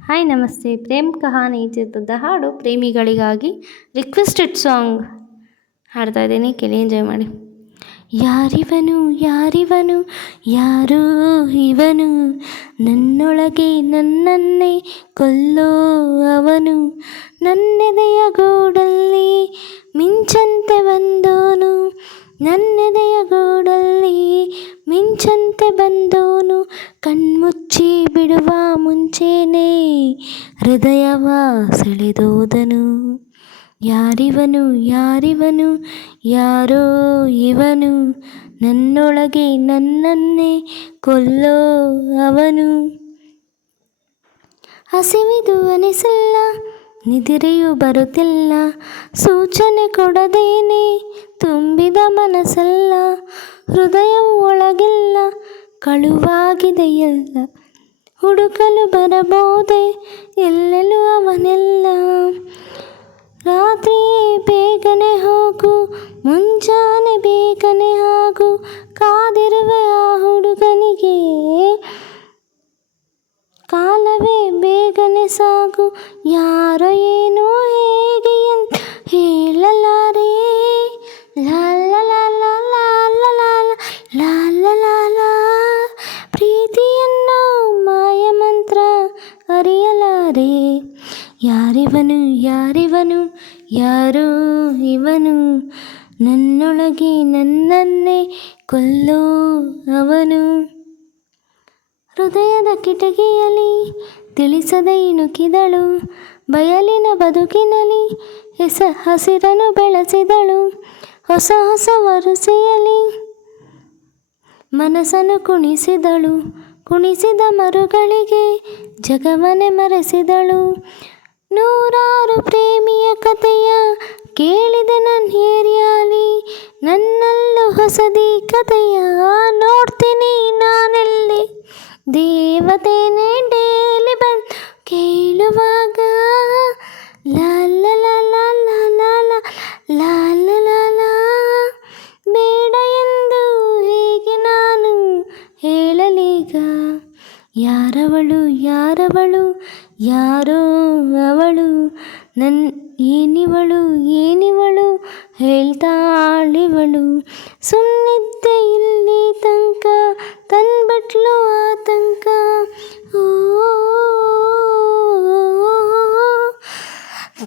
Hi ನಮಸ್ತೆ. ಪ್ರೇಮ್ ಕಹಾನಿ ಚಿತ್ರದ ಹಾಡು ಪ್ರೇಮಿಗಳಿಗಾಗಿ ರಿಕ್ವೆಸ್ಟೆಡ್ ಸಾಂಗ್ ಹಾಡ್ತಾ ಇದ್ದೀನಿ, ಕೇಳಿ ಎಂಜಾಯ್ ಮಾಡಿ. ಯಾರಿವನು ಯಾರಿವನು ಯಾರೋ ಇವನು, ನನ್ನೊಳಗೆ ನನ್ನನ್ನೇ ಕೊಲ್ಲೋ ಅವನು, ನನ್ನೆದೆಯ ಗೂಡಲ್ಲಿ ಮಿಂಚಂತೆ ಬಂದೋನು, ನನ್ನೆದೆಯ ಗೂಡಲ್ಲಿ ಮಿಂಚಂತೆ ಬಂದೋನು, ಕಣ್ಮುಚ್ಚಿ ಬಿಡುವ ಮುಂಚೆನೇ ಹೃದಯವ ಸೆಳೆದೋದನು. ಯಾರಿವನು ಯಾರಿವನು ಯಾರೋ ಇವನು, ನನ್ನೊಳಗೆ ನನ್ನನ್ನೇ ಕೊಲ್ಲೋ ಅವನು. ಹಸಿವಿದು ಅನಿಸಿಲ್ಲ, ನಿದಿರೆಯೂ ಬರುತ್ತಿಲ್ಲ, ಸೂಚನೆ ಕೊಡದೇನೆ ತುಂಬಿದ ಮನಸ್ಸಲ್ಲ, ಹೃದಯವು ಒಳಗಿಲ್ಲ, ಕಳುವಾಗಿದೆ ಎಲ್ಲ, ಹುಡುಕಲು ಬರಬಹುದೇ ಎಲ್ಲೆಲ್ಲೂ ಅವನೆಲ್ಲ. ರಾತ್ರಿಯೇ ಬೇಗನೆ ಹೋಗು, ಮುಂಜಾನೆ ಬೇಗನೆ ಆಗು, ಕಾದಿರುವೆ ಆ ಹುಡುಗನಿಗೆ, ಕಾಲವೇ ಬೇಗನೆ ಸಾಗು, ಯಾರೋ ಏನೋ ಹೇಗೆ ಅಂತ ಹೇಳಲಾರೆ. ಲಾಲ ಪ್ರೀತಿಯನ್ನು ಮಾಯ ಮಂತ್ರ ಅರಿಯಲಾರೆ. ಯಾರಿವನು ಯಾರಿವನು ಯಾರೋ ಇವನು, ನನ್ನೊಳಗೆ ನನ್ನನ್ನೇ ಕೊಲ್ಲೋ ಅವನು. ಹೃದಯದ ಕಿಟಕಿಯಲ್ಲಿ ತಿಳಿಸದೆ ಇಣುಕಿದಳು, ಬಯಲಿನ ಬದುಕಿನಲ್ಲಿ ಹಸಿರನ್ನು ಬೆಳೆಸಿದಳು, ಹೊಸ ಹೊಸ ವರಸೆಯಲ್ಲಿ ಮನಸ್ಸನ್ನು ಕುಣಿಸಿದಳು, ಕುಣಿಸಿದ ಮರುಗಳಿಗೆ ಜಗವನ್ನೇ ಮರೆಸಿದಳು. ನೂರಾರು ಪ್ರೇಮಿಯ ಕಥೆಯ ಕೇಳಿದೆ ನನ್ನ ಏರಿಯಾಲಿ, ನನ್ನಲ್ಲೂ ಹೊಸದಿ ಕಥೆಯ ನೋಡ್ತೀನಿ ನಾನೆಲ್ಲಿ. ದೇವತೆನೇ ಡೇಲಿ ಬಂದು ಕೇಳುವಾಗ ಲಾಲ ಲಾಲ ಲಾಲ ಲಾಲ ಲಾಲ, ಬೇಡ ಎಂದು ಹೇಗೆ ನಾನು ಹೇಳಲೀಗ. ಯಾರವಳು ಯಾರವಳು ಯಾರೋ ಅವಳು, ಏನಿವಳು ಏನಿವಳು ಹೇಳ್ತಾಳಿವಳು. ಸುಮ್ಮನಿದ್ದೆ ಇಲ್ಲಿ ತನಕ ತಂದ್ಬಿಟ್ಲು ಆತಂಕ,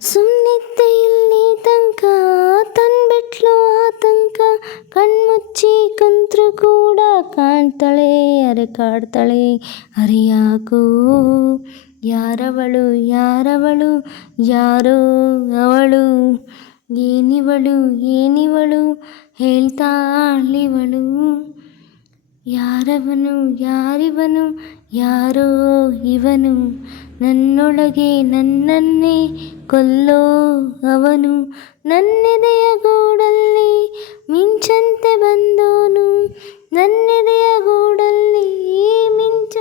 ಸುಮ್ಮನಿದ್ದೆ ಇಲ್ಲಿ ತನಕ ತಂದ್ಬಿಟ್ಲು ಆತಂಕ, ಕಣ್ಮುಚ್ಚಿ ಕುಂತ್ರು ಕೂಡ ಕಾಣ್ತಾಳೆ ಅರೆ ಕಾಡ್ತಾಳೆ ಅರೆ ಯಾಕೋ. ಯಾರವಳು ಯಾರವಳು ಯಾರೋ ಅವಳು, ಏನಿವಳು ಏನಿವಳು ಹೇಳ್ತಾಳಿವಳು. ಯಾರವನು ಯಾರಿವನು ಯಾರೋ ಇವನು, ನನ್ನೊಳಗೆ ನನ್ನನ್ನೇ ಕೊಲ್ಲೋ ಅವನು, ನನ್ನೆದೆಯ ಗೂಡಲ್ಲಿ ಮಿಂಚಂತೆ ಬಂದೋನು, ನನ್ನೆದೆಯ ಗೂಡಲ್ಲಿ ಮಿಂಚ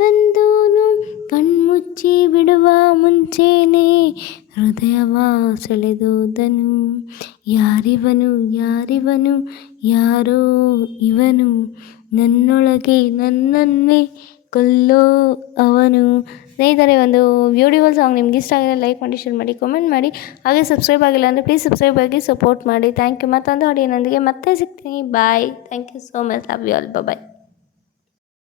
ಬಂದೋನು, ಕಣ್ಮುಚ್ಚಿ ಬಿಡುವ ಮುಂಚೆನೇ ಹೃದಯವ ಸೆಳೆದೋದನು. ಯಾರಿವನು ಯಾರಿವನು ಯಾರೋ ಇವನು, ನನ್ನೊಳಗೆ ನನ್ನನ್ನೇ ಕೊಲ್ಲೋ ಅವನು. ಸ್ನೇಹಿತರೆ, ಒಂದು ಬ್ಯೂಟಿಫುಲ್ ಸಾಂಗ್ ನಿಮ್ಗೆ ಇಷ್ಟ ಆಗಿದ್ರೆ ಲೈಕ್ ಮಾಡಿ, ಶೇರ್ ಮಾಡಿ, ಕಾಮೆಂಟ್ ಮಾಡಿ, ಹಾಗೆ ಸಬ್ಸ್ಕ್ರೈಬ್ ಆಗಿಲ್ಲ ಅಂದರೆ ಪ್ಲೀಸ್ ಸಬ್ಸ್ಕ್ರೈಬ್ ಆಗಿ ಸಪೋರ್ಟ್ ಮಾಡಿ. Thank you. ಮತ್ತೊಂದು ಹಾಡಿನೊಂದಿಗೆ ಮತ್ತೆ ಸಿಗ್ತೀನಿ. Bye. Thank you so much. Love you all. Bye.